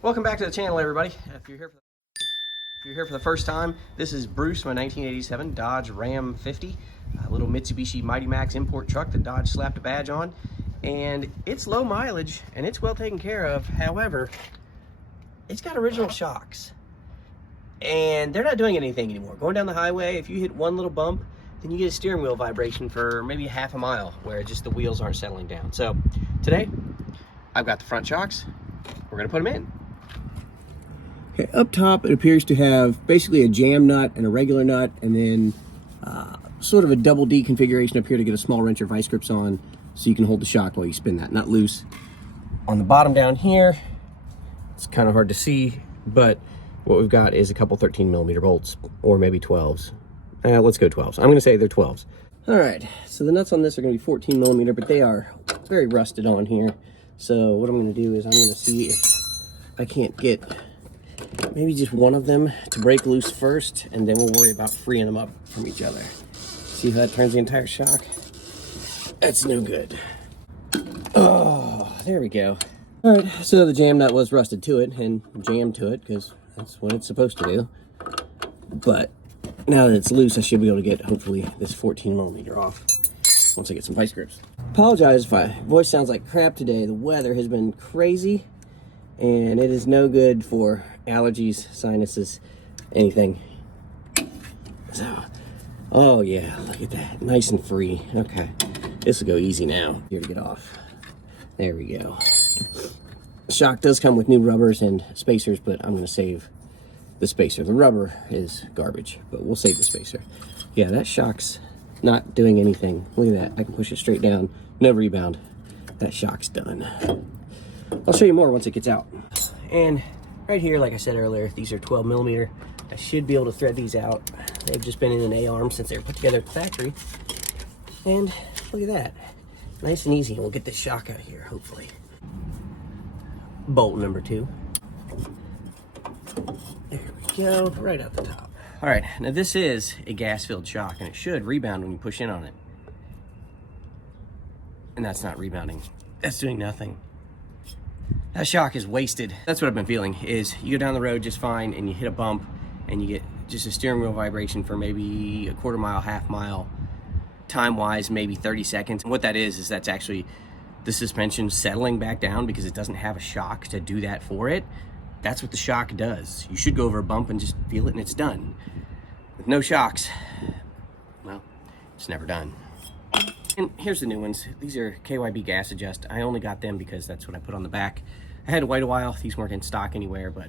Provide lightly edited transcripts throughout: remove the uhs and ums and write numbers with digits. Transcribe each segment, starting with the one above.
Welcome back to the channel, everybody. If you're here for the first time, this is Bruce, my 1987 Dodge Ram 50, a little Mitsubishi Mighty Max import truck that Dodge slapped a badge on. And it's low mileage and it's well taken care of. However, it's got original shocks and they're not doing anything anymore. Going down the highway, if you hit one little bump, then you get a steering wheel vibration for maybe half a mile where just the wheels aren't settling down. So today, I've got the front shocks. We're gonna put them in. Okay, up top it appears to have basically a jam nut and a regular nut, and then sort of a double D configuration up here to get a small wrench or vice grips on so you can hold the shock while you spin that, not loose. On the bottom down here, it's kind of hard to see, but what we've got is a couple 13mm bolts, or maybe 12s. Let's go 12s. I'm gonna say they're 12s. All right, so the nuts on this are gonna be 14mm, but they are very rusted on here. So what I'm gonna do is I'm gonna see if I can't get maybe just one of them to break loose first, and then we'll worry about freeing them up from each other. See how that turns the entire shock? That's no good. Oh, there we go. All right, so the jam nut was rusted to it and jammed to it because that's what it's supposed to do. But now that it's loose, I should be able to get, hopefully, this 14mm off once I get some vice grips. Apologize if my voice sounds like crap today. The weather has been crazy and it is no good for allergies, sinuses, anything. So, oh yeah, look at that, nice and free. Okay, this will go easy now. Here to get off. There we go. The shock does come with new rubbers and spacers, but I'm gonna save the spacer. The rubber is garbage, but we'll save the spacer. Yeah, that shock's not doing anything. Look at that, I can push it straight down, no rebound. That shock's done. I'll show you more once it gets out. And right here, like I said earlier, these are 12mm. I should be able to thread these out. They've just been in an A-arm since they were put together at the factory. And look at that. Nice and easy. We'll get this shock out of here, hopefully. Bolt number 2. There we go, right out the top. All right, now this is a gas-filled shock, and it should rebound when you push in on it. And that's not rebounding. That's doing nothing. That shock is wasted. That's what I've been feeling, is you go down the road just fine and you hit a bump and you get just a steering wheel vibration for maybe a quarter mile, half mile, time-wise, maybe 30 seconds. And what that is that's actually the suspension settling back down because it doesn't have a shock to do that for it. That's what the shock does. You should go over a bump and just feel it and it's done. With no shocks, well, it's never done. And here's the new ones. These are KYB gas adjust. I only got them because that's what I put on the back. I had to wait a while. These weren't in stock anywhere, but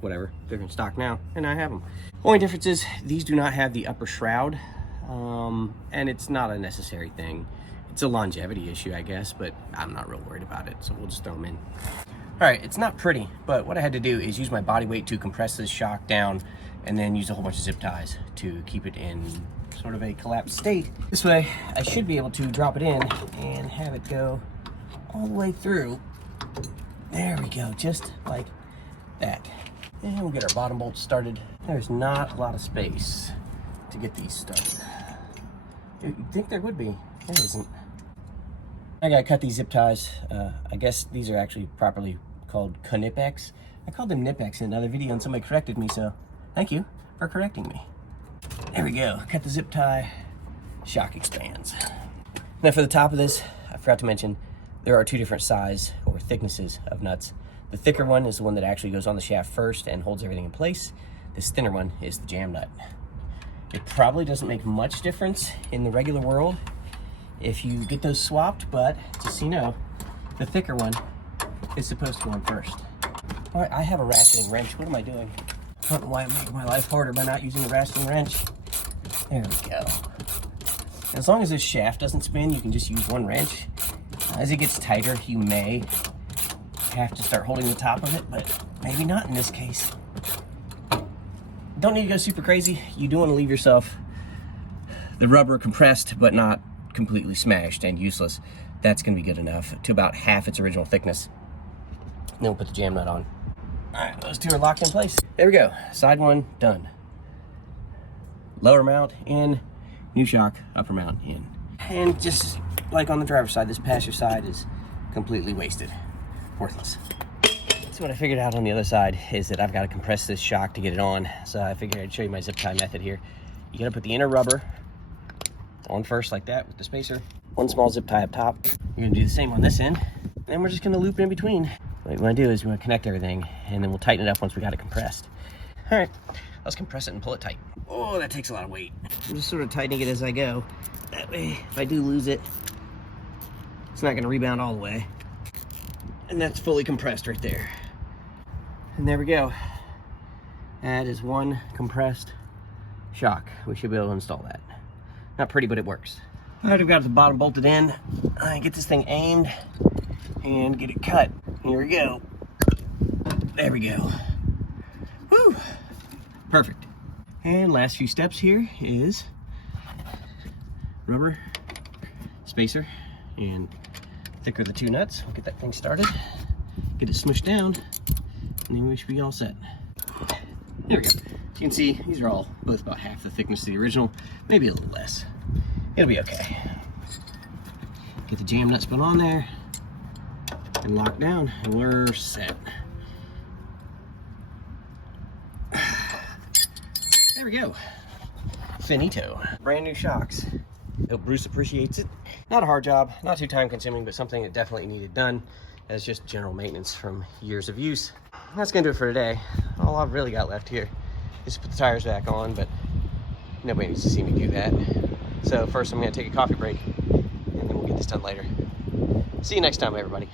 whatever. They're in stock now, and I have them. Only difference is these do not have the upper shroud, and it's not a necessary thing. It's a longevity issue, I guess, but I'm not real worried about it, so we'll just throw them in. All right, it's not pretty, but what I had to do is use my body weight to compress this shock down and then use a whole bunch of zip ties to keep it in sort of a collapsed state. This way, I should be able to drop it in and have it go all the way through. There we go, just like that. And we'll get our bottom bolts started. There's not a lot of space to get these started. You'd think there would be, there isn't. I gotta cut these zip ties. I guess these are actually properly called Knipex. I called them Knipex in another video and somebody corrected me, so thank you for correcting me. There we go, cut the zip tie, shock expands. Now for the top of this, I forgot to mention, there are 2 different size or thicknesses of nuts. The thicker one is the one that actually goes on the shaft first and holds everything in place. This thinner one is the jam nut. It probably doesn't make much difference in the regular world if you get those swapped, but just so you know, the thicker one is supposed to go on first. All right, I have a ratcheting wrench. What am I doing? I don't know why I'm making my life harder by not using a ratcheting wrench. There we go. As long as this shaft doesn't spin, you can just use one wrench. As it gets tighter, you may have to start holding the top of it, but maybe not in this case. Don't need to go super crazy. You do want to leave yourself the rubber compressed, but not completely smashed and useless. That's going to be good enough, to about half its original thickness. Then we'll put the jam nut on. All right, those 2 are locked in place. There we go, side 1 done. Lower mount in, new shock, upper mount in. And just like on the driver's side, this passenger side is completely wasted, worthless. So what I figured out on the other side is that I've got to compress this shock to get it on. So I figured I'd show you my zip tie method here. You gotta put the inner rubber on first like that with the spacer. One small zip tie up top. You're gonna do the same on this end. And then we're just gonna loop it in between. What we wanna do is we wanna connect everything and then we'll tighten it up once we got it compressed. All right, let's compress it and pull it tight. Oh, that takes a lot of weight. I'm just sort of tightening it as I go. That way, if I do lose it, it's not gonna rebound all the way. And that's fully compressed right there. And there we go. That is one compressed shock. We should be able to install that. Not pretty, but it works. All right, I've got the bottom bolted in. I get this thing aimed and get it cut. Here we go. There we go. Woo! Perfect. And last few steps here is rubber, spacer, and thicker the two nuts. We'll get that thing started, get it smushed down, and then we should be all set. There we go. As you can see, these are all both about half the thickness of the original, maybe a little less. It'll be okay. Get the jam nuts put on there and lock down, and we're set. There we go. Finito. Brand new shocks. Hope Bruce appreciates it. Not a hard job, not too time consuming, but something that definitely needed done as just general maintenance from years of use. That's gonna do it for today. All I've really got left here is to put the tires back on, but nobody needs to see me do that. So first I'm gonna take a coffee break and then we'll get this done later. See you next time, everybody.